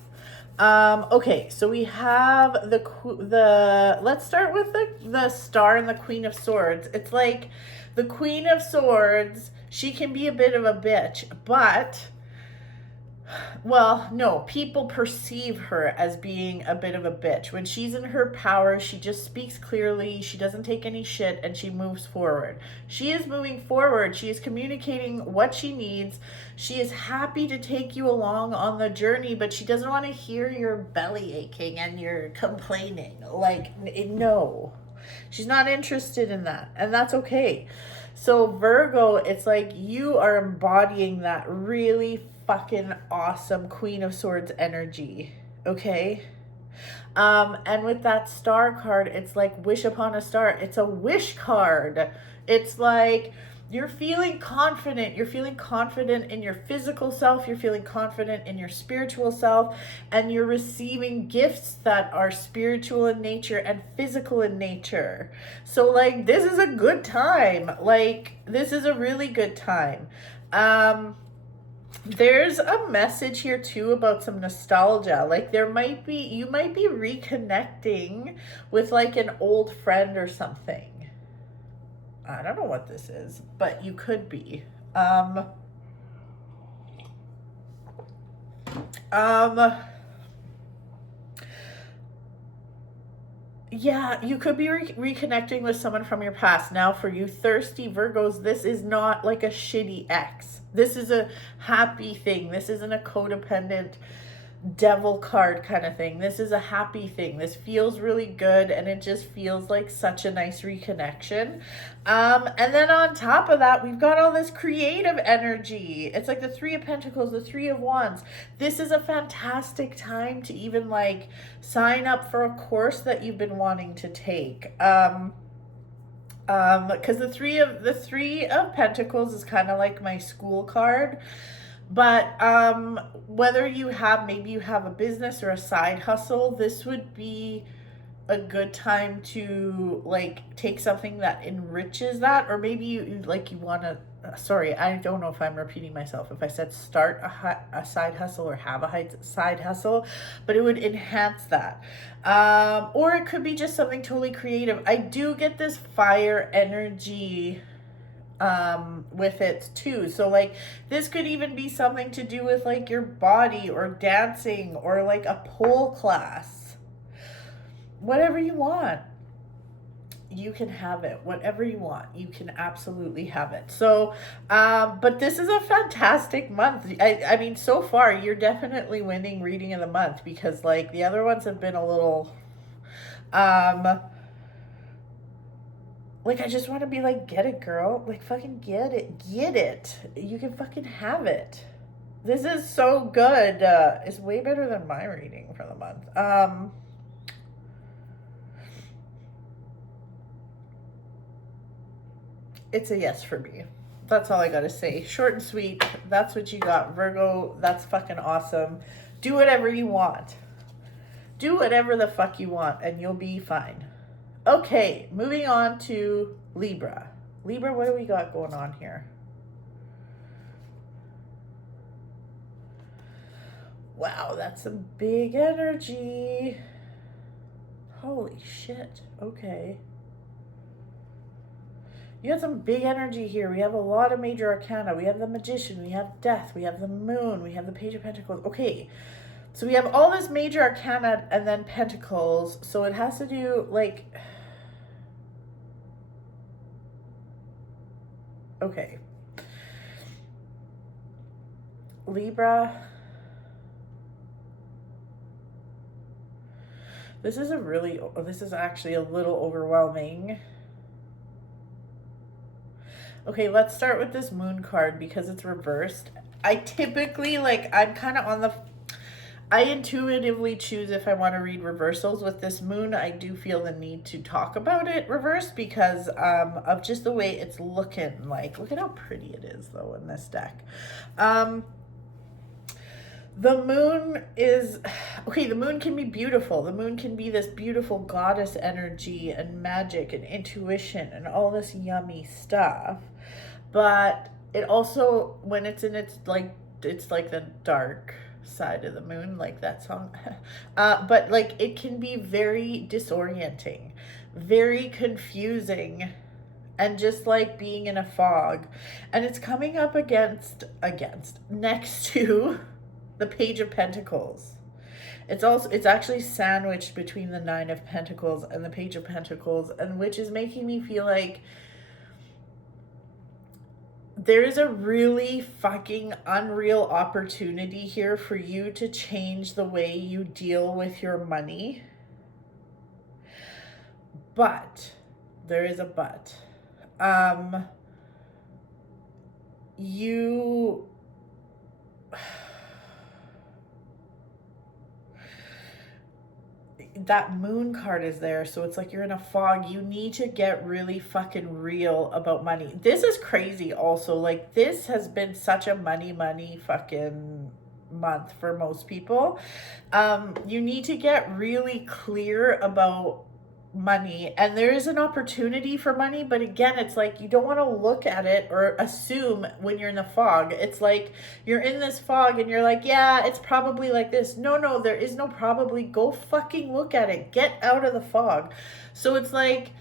Okay, so we have let's start with the Star and the Queen of Swords. It's like the Queen of Swords, she can be a bit of a bitch, but, well, no, people perceive her as being a bit of a bitch. When she's in her power, she just speaks clearly, she doesn't take any shit, and she moves forward. She is moving forward. She is communicating what she needs. She is happy to take you along on the journey, but she doesn't want to hear your belly aching and your complaining. Like, no. She's not interested in that, and that's okay. So Virgo, it's like you are embodying that really fucking awesome Queen of Swords energy, okay? And with that Star card, it's like wish upon a star. It's a wish card. It's like you're feeling confident. You're feeling confident in your physical self. You're feeling confident in your spiritual self. And you're receiving gifts that are spiritual in nature and physical in nature. So, like, this is a good time. Like, this is a really good time. There's a message here, too, about some nostalgia. Like, you might be reconnecting with, like, an old friend or something. I don't know what this is, but you could be. Yeah, you could be reconnecting with someone from your past. Now, for you thirsty Virgos, this is not like a shitty ex. This is a happy thing. This isn't a codependent devil card kind of thing. This is a happy thing. This feels really good, and it just feels like such a nice reconnection. And then on top of that, we've got all this creative energy. It's like the Three of Pentacles, the Three of Wands. This is a fantastic time to even like sign up for a course that you've been wanting to take. Because the Three of Pentacles is kind of like my school card. But whether you have, maybe you have a business or a side hustle, this would be a good time to like take something that enriches that. Or maybe you want to, sorry, I don't know if I'm repeating myself if I said start a side hustle or have a side hustle, but it would enhance that. Or it could be just something totally creative. I do get this fire energy with it too. So like this could even be something to do with like your body or dancing or like a pole class. Whatever you want, you can have it. Whatever you want, you can absolutely have it. So but this is a fantastic month. I mean, so far you're definitely winning reading of the month, because like the other ones have been a little like, I just want to be like, get it, girl. Like, fucking get it. Get it. You can fucking have it. This is so good. It's way better than my reading for the month. It's a yes for me. That's all I got to say. Short and sweet. That's what you got, Virgo. That's fucking awesome. Do whatever you want. Do whatever the fuck you want, and you'll be fine. Okay, moving on to Libra. Libra, what do we got going on here? Wow, that's some big energy. Holy shit. Okay. You have some big energy here. We have a lot of major arcana. We have the Magician. We have Death. We have the Moon. We have the Page of Pentacles. Okay. So we have all this major arcana and then Pentacles. So it has to do like... Okay. Libra. This is actually a little overwhelming. Okay, let's start with this Moon card because it's reversed. I typically, like, I'm kind of on the... I intuitively choose if I want to read reversals. With this Moon, I do feel the need to talk about it reversed because of just the way it's looking. Like, look at how pretty it is, though, in this deck. The Moon is... Okay, the Moon can be beautiful. The Moon can be this beautiful goddess energy and magic and intuition and all this yummy stuff. But it also, when it's in its like the dark side of the moon, like that song. But like it can be very disorienting, very confusing, and just like being in a fog. And it's coming up next to the Page of Pentacles. It's actually sandwiched between the Nine of Pentacles and the Page of Pentacles, and which is making me feel like there is a really fucking unreal opportunity here for you to change the way you deal with your money. But there is a but. That Moon card is there, so it's like you're in a fog. You need to get really fucking real about money. This is crazy also. Like, this has been such a money fucking month for most people. You need to get really clear about money, and there is an opportunity for money, but again, it's like you don't want to look at it or assume when you're in the fog. It's like you're in this fog and you're like, yeah, it's probably like this. No, there is no probably. Go fucking look at it. Get out of the fog. So it's like,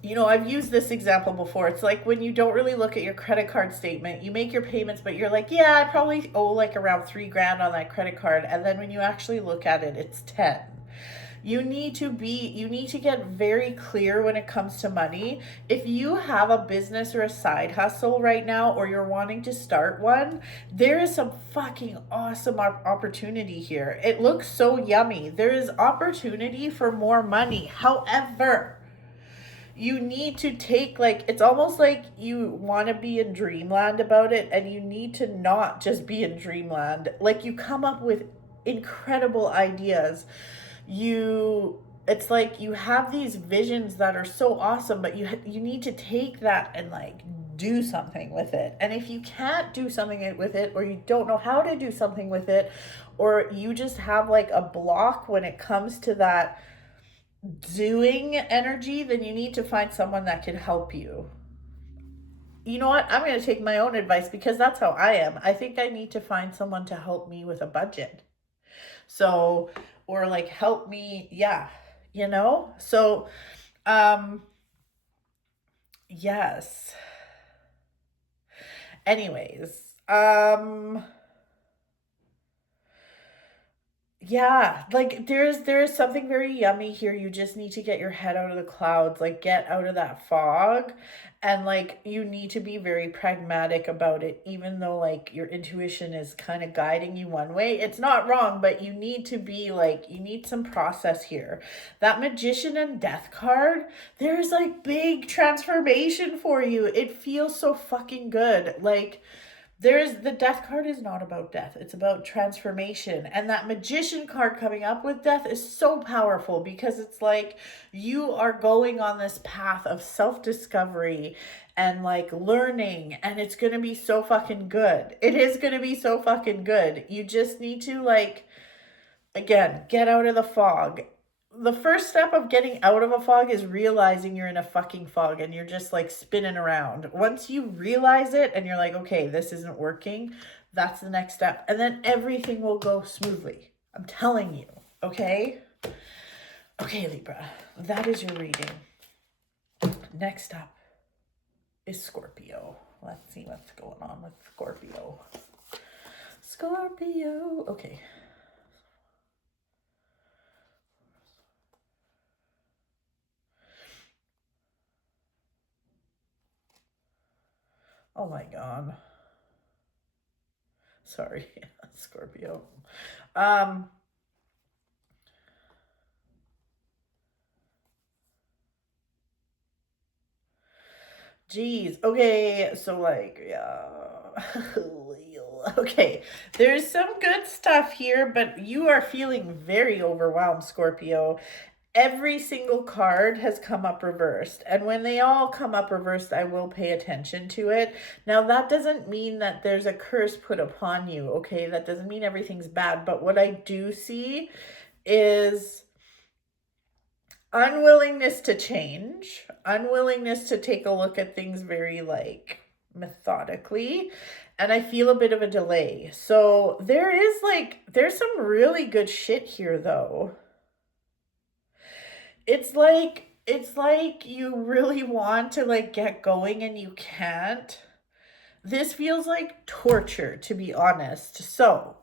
you know, I've used this example before. It's like when you don't really look at your credit card statement, you make your payments, but you're like, yeah, I probably owe like around $3,000 on that credit card, and then when you actually look at it, it's 10. You need to get very clear when it comes to money. If you have a business or a side hustle right now, or you're wanting to start one, there is some fucking awesome opportunity here. It looks so yummy. There is opportunity for more money. However, you need to take, like, it's almost like you want to be in dreamland about it, and you need to not just be in dreamland. Like, you come up with incredible ideas. It's like you have these visions that are so awesome, but you need to take that and like do something with it. And if you can't do something with it, or you don't know how to do something with it, or you just have like a block when it comes to that doing energy, then you need to find someone that can help you. You know what? I'm going to take my own advice, because that's how I am. I think I need to find someone to help me with a budget. So, or like help me, yeah, you know? So, yes. Anyways, yeah, like there's something very yummy here. You just need to get your head out of the clouds, like get out of that fog, and like you need to be very pragmatic about it, even though like your intuition is kind of guiding you one way. It's not wrong, but you need to be like, you need some process here. That Magician and Death card, there's like big transformation for you. It feels so fucking good. Like, the Death card is not about death. It's about transformation. And that Magician card coming up with death is so powerful, because it's like you are going on this path of self-discovery and like learning, and it's going to be so fucking good. It is going to be so fucking good. You just need to, like, again, get out of the fog. The first step of getting out of a fog is realizing you're in a fucking fog and you're just like spinning around. Once you realize it and you're like, okay, this isn't working, that's the next step. And then everything will go smoothly. I'm telling you, okay? Okay, Libra, that is your reading. Next up is Scorpio. Let's see what's going on with Scorpio. Scorpio, okay. Oh my God. Sorry, Scorpio. Geez. Okay, so like, yeah. Okay, there's some good stuff here, but you are feeling very overwhelmed, Scorpio. Every single card has come up reversed, and when they all come up reversed, I will pay attention to it. Now, that doesn't mean that there's a curse put upon you, okay? That doesn't mean everything's bad, but what I do see is unwillingness to change, unwillingness to take a look at things very like methodically, and I feel a bit of a delay. So there's some really good shit here though. It's like you really want to like get going and you can't. This feels like torture, to be honest. So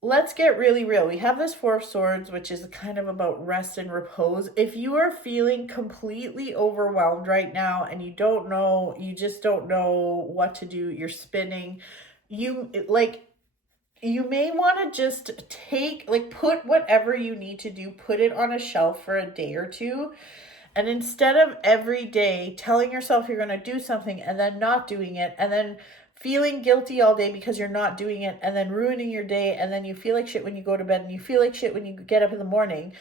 let's get really real. We have this Four of Swords, which is kind of about rest and repose. If you are feeling completely overwhelmed right now and you just don't know what to do, you're spinning, you may want to just put whatever you need to do, put it on a shelf for a day or two. And instead of every day telling yourself you're going to do something and then not doing it, and then feeling guilty all day because you're not doing it, and then ruining your day, and then you feel like shit when you go to bed, and you feel like shit when you get up in the morning,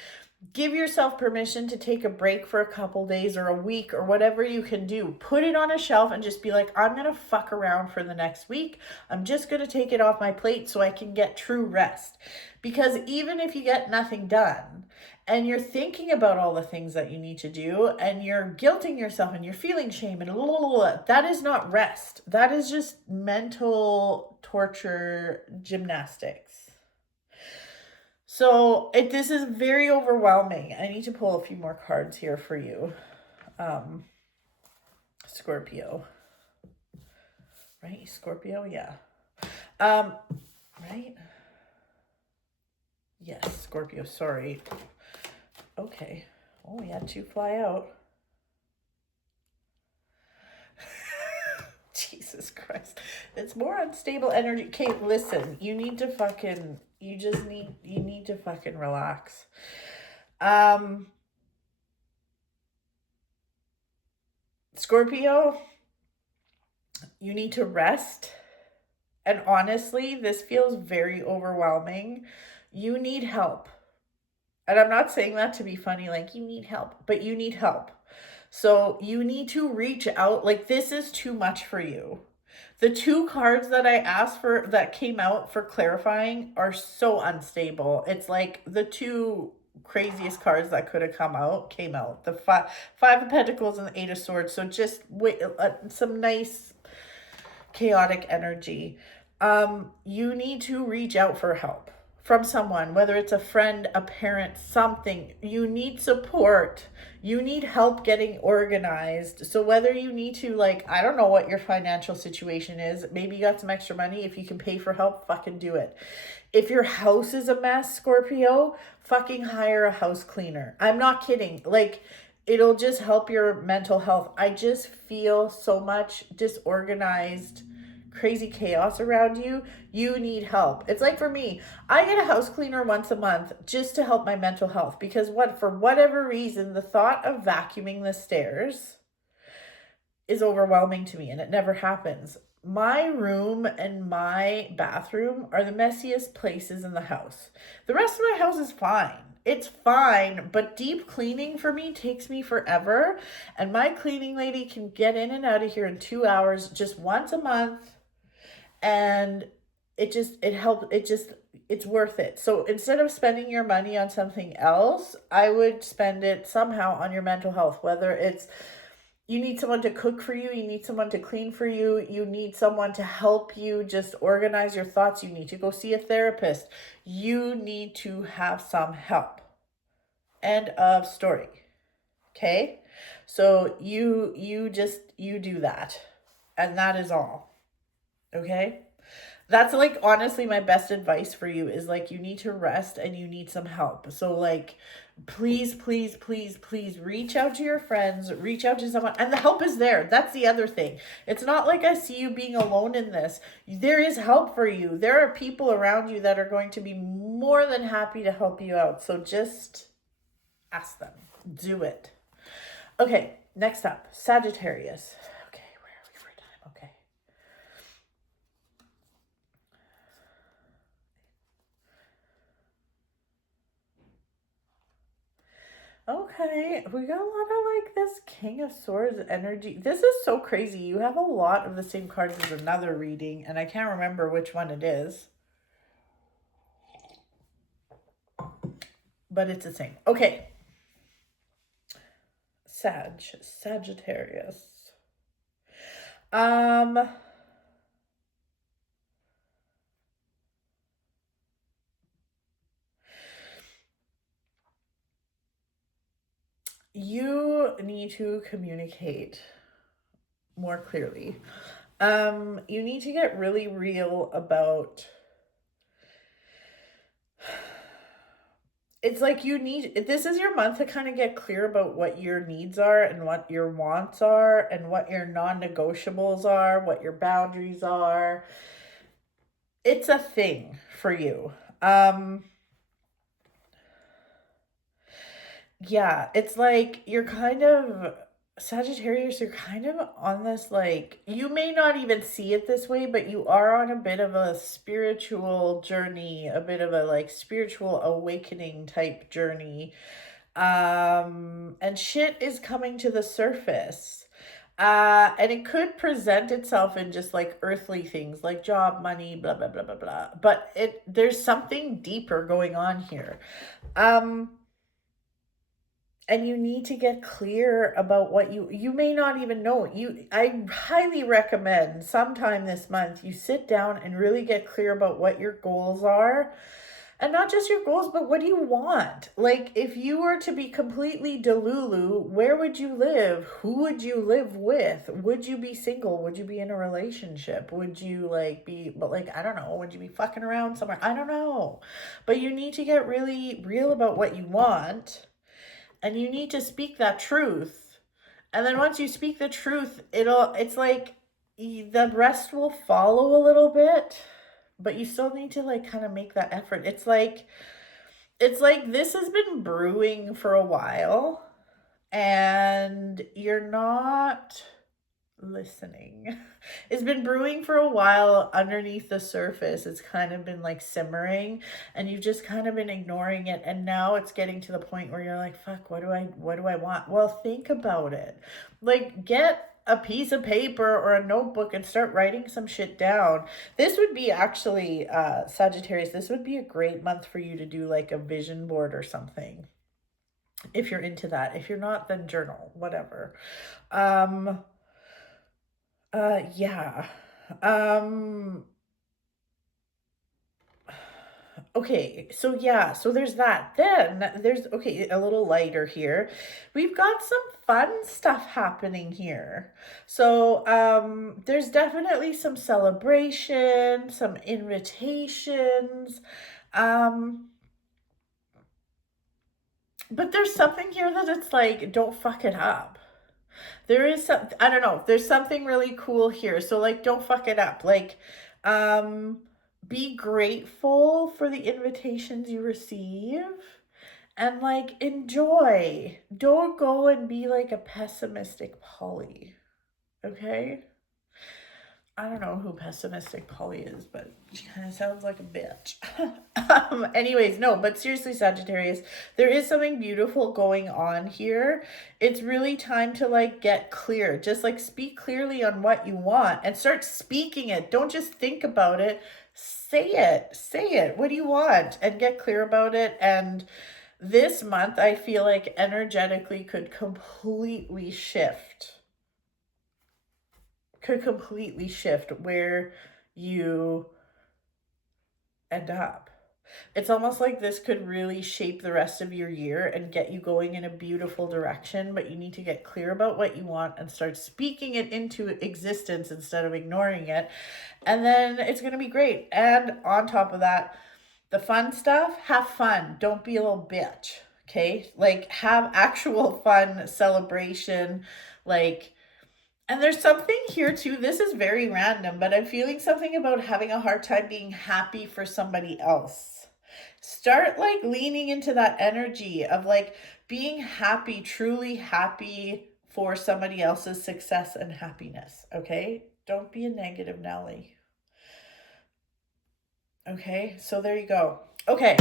give yourself permission to take a break for a couple days or a week or whatever you can do. Put it on a shelf and just be like, I'm going to fuck around for the next week. I'm just going to take it off my plate so I can get true rest. Because even if you get nothing done and you're thinking about all the things that you need to do and you're guilting yourself and you're feeling shame and that is not rest. That is just mental torture gymnastics. So this is very overwhelming. I need to pull a few more cards here for you. Scorpio. Right? Scorpio? Yeah. Right? Yes, Scorpio, sorry. Okay. Oh, we had 2 fly out. Jesus Christ. It's more unstable energy. Okay, listen, you need to fucking, you need to fucking relax. Scorpio, you need to rest. And honestly, this feels very overwhelming. You need help. And I'm not saying that to be funny, like you need help, but you need help. So you need to reach out. Like, this is too much for you. The 2 cards that I asked for that came out for clarifying are so unstable. It's like the 2 craziest cards that could have come out came out. The five of Pentacles and the 8 of Swords. So just wait, some nice chaotic energy. You need to reach out for help from someone, whether it's a friend, a parent, something. You need support. You need help getting organized. So whether you need to, like, I don't know what your financial situation is. Maybe you got some extra money. If you can pay for help, fucking do it. If your house is a mess, Scorpio, fucking hire a house cleaner. I'm not kidding. Like, it'll just help your mental health. I just feel so much disorganized, crazy chaos around you. You need help. It's like, for me, I get a house cleaner once a month just to help my mental health, because for whatever reason, the thought of vacuuming the stairs is overwhelming to me, and it never happens. My room and my bathroom are the messiest places in the house. The rest of my house is fine. It's fine, but deep cleaning for me takes me forever, and my cleaning lady can get in and out of here in 2 hours just once a month, and it's worth it. So instead of spending your money on something else, I would spend it somehow on your mental health, whether it's you need someone to cook for you, you need someone to clean for you, you need someone to help you just organize your thoughts, you need to go see a therapist, you need to have some help. End of story. Okay? So you do that. And that is all. Okay? That's, like, honestly my best advice for you is, like, you need to rest and you need some help. So, like, please, please, please, please reach out to your friends, reach out to someone, and the help is there. That's the other thing. It's not like I see you being alone in this. There is help for you. There are people around you that are going to be more than happy to help you out. So just ask them. Do it. Okay, next up, Sagittarius. Okay, where are we for time? Okay. Okay, we got a lot of, like, this King of Swords energy. This is so crazy. You have a lot of the same cards as another reading, and I can't remember which one it is. But it's the same. Okay. Sagittarius. You need to communicate more clearly. You need to get really real about, it's like this is your month to kind of get clear about what your needs are and what your wants are and what your non-negotiables are, what your boundaries are. It's a thing for you. Yeah, it's like you're kind of, Sagittarius, you're kind of on this, like, you may not even see it this way, but you are on a bit of a spiritual journey, a bit of a, like, spiritual awakening type journey. And shit is coming to the surface. And it could present itself in just, like, earthly things like job, money, blah, blah, blah, blah, blah. But there's something deeper going on here. And you need to get clear about what you may not even know. I highly recommend sometime this month you sit down and really get clear about what your goals are And not just your goals, but what do you want? Like, if you were to be completely delulu, where would you live? Who would you live with? Would you be single? Would you be in a relationship? Would you like be, but like, I don't know, would you be fucking around somewhere? I don't know. But you need to get really real about what you want, and you need to speak that truth. And then once you speak the truth, it's like the rest will follow a little bit, but you still need to like kind of make that effort. It's like this has been brewing for a while and you're not listening. It's been brewing for a while underneath the surface. It's kind of been like simmering and you've just kind of been ignoring it, and now it's getting to the point where you're like, fuck, what do I want? Well, think about it. Like, get a piece of paper or a notebook and start writing some shit down. This would be actually Sagittarius, this would be a great month for you to do like a vision board or something, if you're into that. If you're not, then journal, whatever. Yeah. Okay, so yeah, so there's that. Then there's, okay, a little lighter here. We've got some fun stuff happening here. So there's definitely some celebration, some invitations. But there's something here that it's like, don't fuck it up. There is some, I don't know, there's something really cool here. So like, don't fuck it up. Like, be grateful for the invitations you receive and like enjoy. Don't go and be like a pessimistic Polly. Okay? I don't know who pessimistic Polly is, but she kind of sounds like a bitch. Anyways, no, but seriously, Sagittarius, there is something beautiful going on here. It's really time to like get clear. Just like speak clearly on what you want and start speaking it. Don't just think about it. Say it. Say it. What do you want? And get clear about it. And this month, I feel like energetically could completely shift. Where you end up. It's almost like this could really shape the rest of your year and get you going in a beautiful direction, but you need to get clear about what you want and start speaking it into existence instead of ignoring it. And then it's going to be great. And on top of that, the fun stuff, have fun. Don't be a little bitch. Okay? Like, have actual fun celebration, like. And there's something here too, this is very random, but I'm feeling something about having a hard time being happy for somebody else. Start like leaning into that energy of like being happy, truly happy for somebody else's success and happiness, okay? Don't be a negative Nelly. Okay, so there you go. Okay,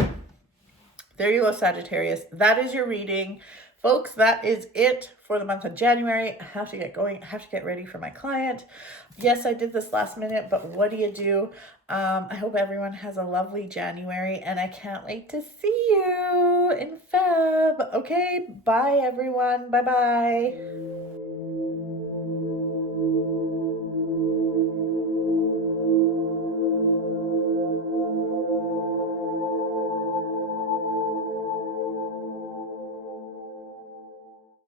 there you go, Sagittarius. That is your reading. Folks, that is it for the month of January. I have to get going. I have to get ready for my client. Yes, I did this last minute, but what do you do? I hope everyone has a lovely January, and I can't wait to see you in Feb. Okay, bye, everyone. Bye-bye.